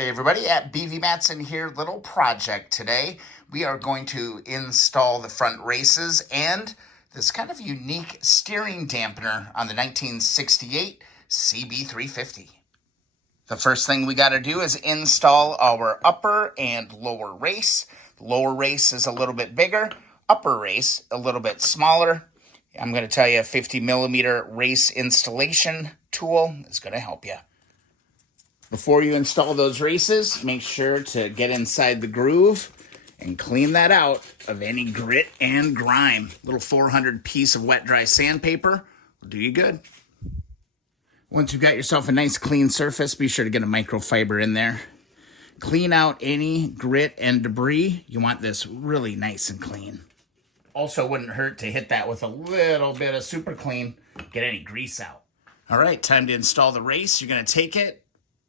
Hey everybody, at BV Matson here, little project today. We are going to install the front races and this kind of unique steering dampener on the 1968 CB350. The first thing we got to do is install our upper and lower race. The lower race is a little bit bigger, upper race a little bit smaller. I'm going to tell you a 50 millimeter race installation tool is going to help you. Before you install those races, make sure to get inside the groove and clean that out of any grit and grime. Little 400 piece of wet dry sandpaper will do you good. Once you've got yourself a nice clean surface, be sure to get a microfiber in there. Clean out any grit and debris. You want this really nice and clean. Also wouldn't hurt to hit that with a little bit of super clean, get any grease out. All right, time to install the race. You're gonna take it,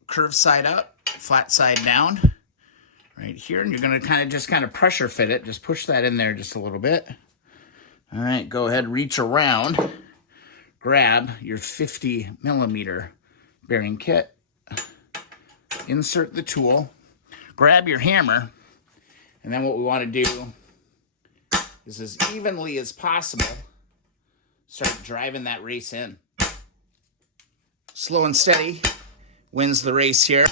curve side up, flat side down, right here, and you're going to just kind of pressure fit it. Just push that in there just a little bit. All right, go ahead, reach around, grab your 50 millimeter bearing kit, insert the tool, grab your hammer, and then what we want to do is, as evenly as possible, start driving that race in. Slow and steady wins the race here.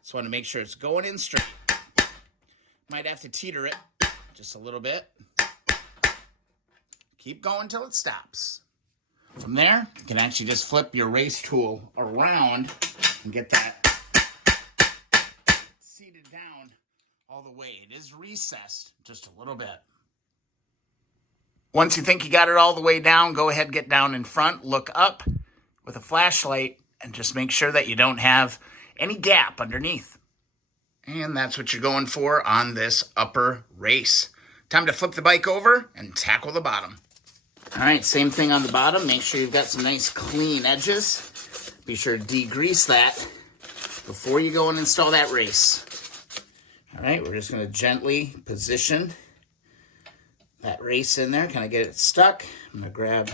Just want to make sure it's going in straight. Might have to teeter it just a little bit. Keep going till it stops. From there, you can actually just flip your race tool around and get that seated down all the way. It is recessed just a little bit. Once you think you got it all the way down, go ahead, get down in front, look up with a flashlight, and just make sure that you don't have any gap underneath. And that's what you're going for on this upper race. Time to flip the bike over and tackle the bottom. All right, same thing on the bottom. Make sure you've got some nice clean edges. Be sure to degrease that before you go and install that race. All right, we're just going to gently position that race in there, kind of get it stuck. I'm going to grab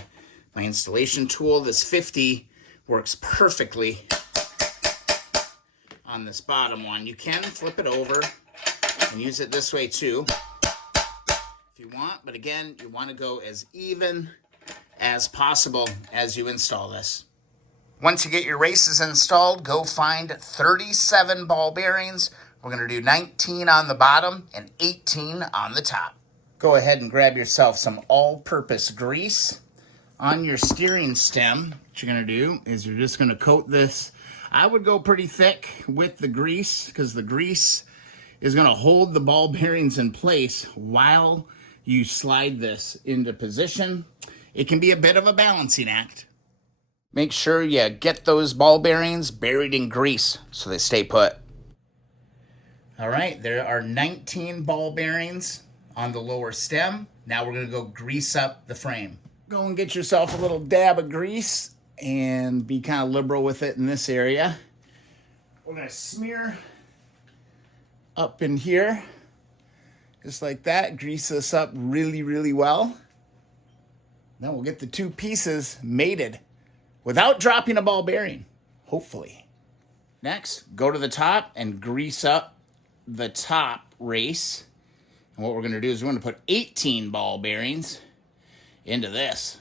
my installation tool. This 50 works perfectly on this bottom one. You can flip it over and use it this way too if you want, but again, you want to go as even as possible as you install this. Once you get your races installed, go find 37 ball bearings. We're going to do 19 on the bottom and 18 on the top. Go ahead and grab yourself some all-purpose grease on your steering stem. What you're going to do is you're just going to coat this. I would go pretty thick with the grease because the grease is going to hold the ball bearings in place while you slide this into position. It can be a bit of a balancing act. Make sure you get those ball bearings buried in grease so they stay put. All right, there are 19 ball bearings on the lower stem. Now we're going to go grease up the frame. Go and get yourself a little dab of grease and be kind of liberal with it in this area. We're going to smear up in here, just like that. Grease this up really, really well. Then we'll get the two pieces mated without dropping a ball bearing, hopefully. Next, go to the top and grease up the top race. And what we're going to do is we're going to put 18 ball bearings into this.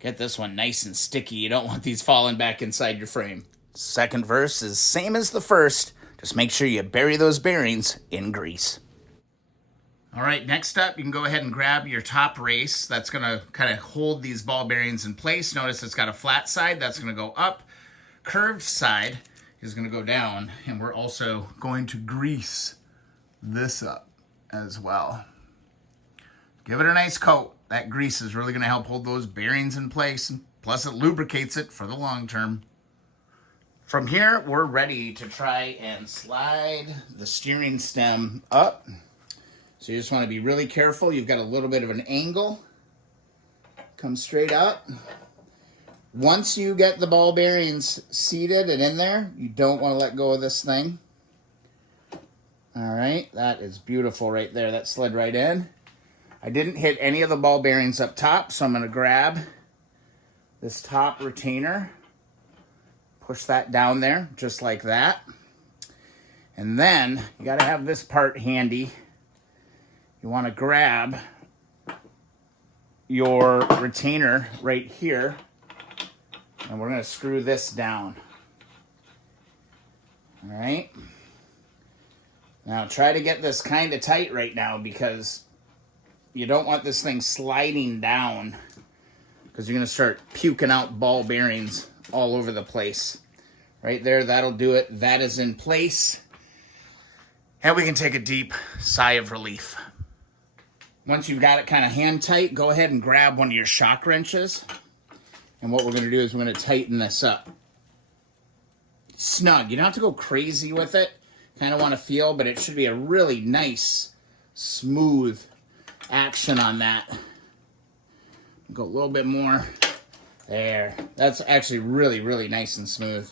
Get this one nice and sticky. You don't want these falling back inside your frame. Second verse is same as the first. Just make sure you bury those bearings in grease. All right, next up, you can go ahead and grab your top race. That's going to kind of hold these ball bearings in place. Notice it's got a flat side. That's going to go up. Curved side is going to go down. And we're also going to grease this up as well. Give it a nice coat. That grease is really going to help hold those bearings in place, and plus it lubricates it for the long term. From here, we're ready to try and slide the steering stem up. So you just want to be really careful. You've got a little bit of an angle. Come straight up. Once you get the ball bearings seated and in there, you don't want to let go of this thing. All right, that is beautiful right there. That slid right in. I didn't hit any of the ball bearings up top, so I'm going to grab this top retainer, push that down there just like that. And then you got to have this part handy. You want to grab your retainer right here, and we're going to screw this down. All right. Now try to get this kind of tight right now, because you don't want this thing sliding down, because you're going to start puking out ball bearings all over the place. Right there, that'll do it. That is in place. And we can take a deep sigh of relief. Once you've got it kind of hand tight, go ahead and grab one of your shock wrenches. And what we're going to do is we're going to tighten this up. Snug. You don't have to go crazy with it. Kind of want to feel, but it should be a really nice, smooth action on that. Go a little bit more. There. That's actually really, really nice and smooth.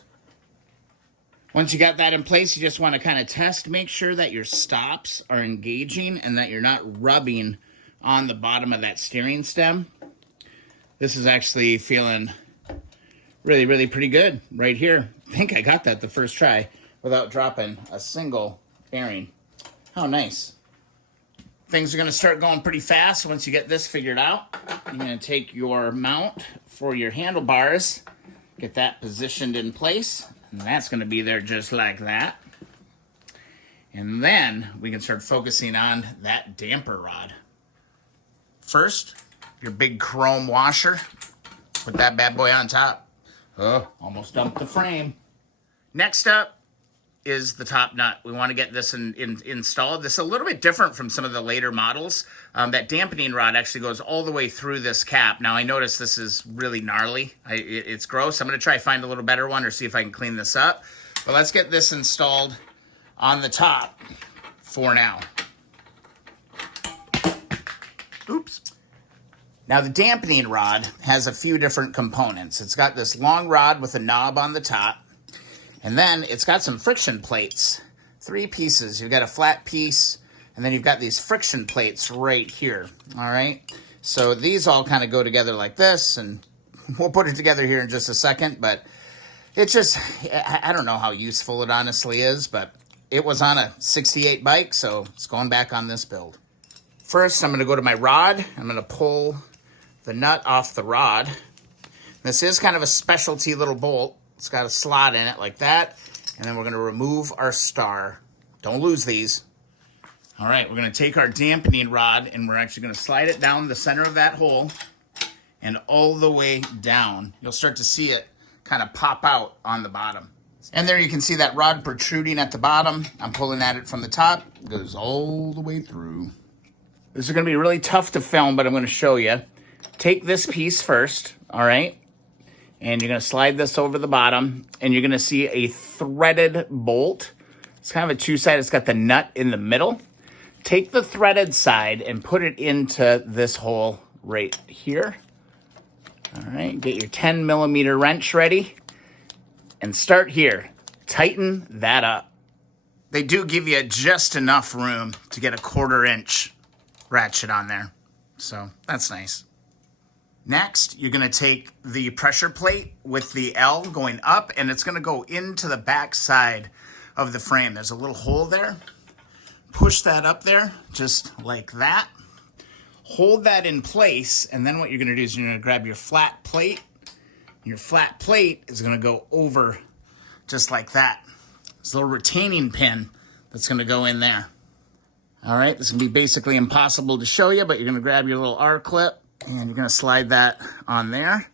Once you got that in place, you just want to kind of test, make sure that your stops are engaging and that you're not rubbing on the bottom of that steering stem. This is actually feeling really, really pretty good right here. I think I got that the first try without dropping a single bearing. How nice. Things are going to start going pretty fast once you get this figured out. You're going to take your mount for your handlebars, get that positioned in place. And that's going to be there just like that. And then we can start focusing on that damper rod. First, your big chrome washer. Put that bad boy on top. Oh, almost dumped the frame. Next up is the top nut. We want to get this installed. This is a little bit different from some of the later models. That dampening rod actually goes all the way through this cap. Now I notice this is really gnarly. It's gross. I'm going to try to find a little better one or see if I can clean this up. But let's get this installed on the top for now. Oops. Now the dampening rod has a few different components. It's got this long rod with a knob on the top. And then it's got some friction plates, 3 pieces. You've got a flat piece, and then you've got these friction plates right here, all right? So these all kind of go together like this, and we'll put it together here in just a second, but it's just, I don't know how useful it honestly is, but it was on a 68 bike, so it's going back on this build. First, I'm going to go to my rod. I'm going to pull the nut off the rod. This is kind of a specialty little bolt. It's got a slot in it like that. And then we're going to remove our star. Don't lose these. All right, we're going to take our dampening rod and we're actually going to slide it down the center of that hole and all the way down. You'll start to see it kind of pop out on the bottom. And there you can see that rod protruding at the bottom. I'm pulling at it from the top. It goes all the way through. This is going to be really tough to film, but I'm going to show you. Take this piece first, all right? And you're going to slide this over the bottom, and you're going to see a threaded bolt. It's kind of a two-sided. It's got the nut in the middle. Take the threaded side and put it into this hole right here. All right, get your 10mm wrench ready, and start here. Tighten that up. They do give you just enough room to get a 1/4 inch ratchet on there, so that's nice. Next, you're going to take the pressure plate with the L going up, and it's going to go into the back side of the frame. There's a little hole there. Push that up there, just like that. Hold that in place, and then what you're going to do is you're going to grab your flat plate. Your flat plate is going to go over just like that. There's a little retaining pin that's going to go in there. All right, this is going to be basically impossible to show you, but you're going to grab your little R-clip, and you're going to slide that on there.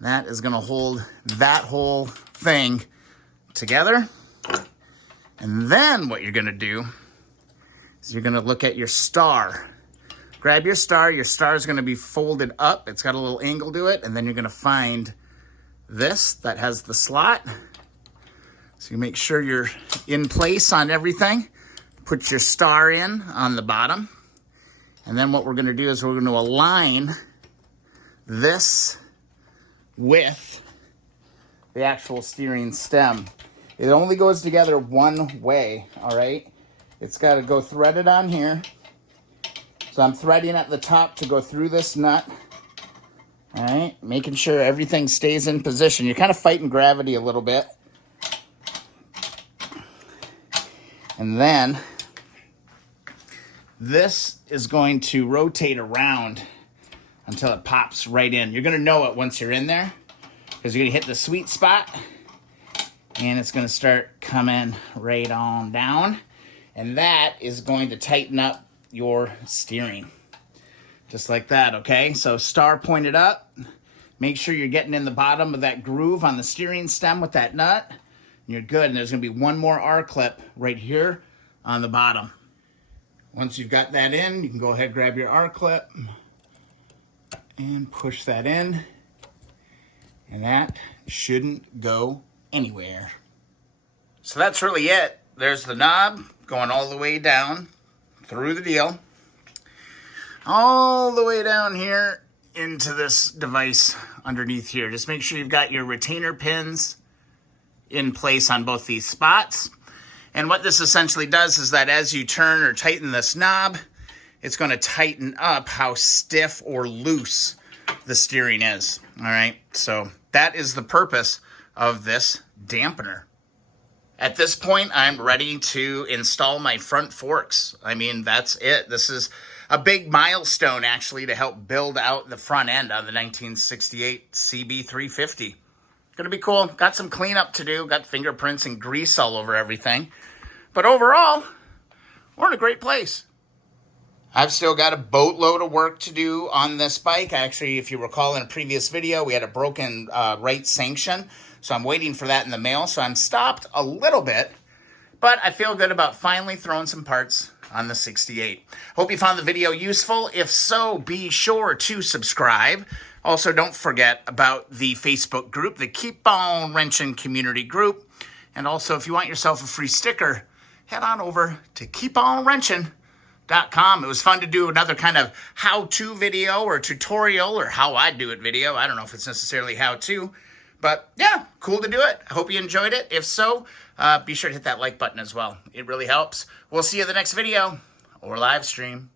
That is going to hold that whole thing together. And then what you're going to do is you're going to look at your star. Grab your star. Your star is going to be folded up. It's got a little angle to it. And then you're going to find this that has the slot. So you make sure you're in place on everything. Put your star in on the bottom. And then what we're going to do is we're going to align this with the actual steering stem. It only goes together one way, all right? It's got to go threaded on here. So I'm threading at the top to go through this nut. All right, making sure everything stays in position. You're kind of fighting gravity a little bit. And then this is going to rotate around until it pops right in. You're going to know it once you're in there because you're going to hit the sweet spot and it's going to start coming right on down. And that is going to tighten up your steering. Just like that, okay? So star pointed up. Make sure you're getting in the bottom of that groove on the steering stem with that nut. You're good. And there's going to be one more R-clip right here on the bottom. Once you've got that in, you can go ahead and grab your R-clip and push that in. And that shouldn't go anywhere. So that's really it. There's the knob going all the way down through the deal. All the way down here into this device underneath here. Just make sure you've got your retainer pins in place on both these spots. And what this essentially does is that as you turn or tighten this knob, it's going to tighten up how stiff or loose the steering is. All right, so that is the purpose of this dampener. At this point, I'm ready to install my front forks. I mean, that's it. This is a big milestone, actually, to help build out the front end on the 1968 CB350. Gonna be cool. Got some cleanup to do. Got fingerprints and grease all over everything. But overall, we're in a great place. I've still got a boatload of work to do on this bike. Actually, if you recall in a previous video, we had a broken right sanction. So I'm waiting for that in the mail. So I'm stopped a little bit. But I feel good about finally throwing some parts on the 68. Hope you found the video useful. If so, be sure to subscribe. Also, don't forget about the Facebook group, the Keep On Wrenching community group. And also, if you want yourself a free sticker, head on over to keeponwrenching.com. It was fun to do another kind of how-to video or tutorial or how I do it video. I don't know if it's necessarily how-to, but yeah, cool to do it. I hope you enjoyed it. If so, be sure to hit that like button as well. It really helps. We'll see you in the next video or live stream.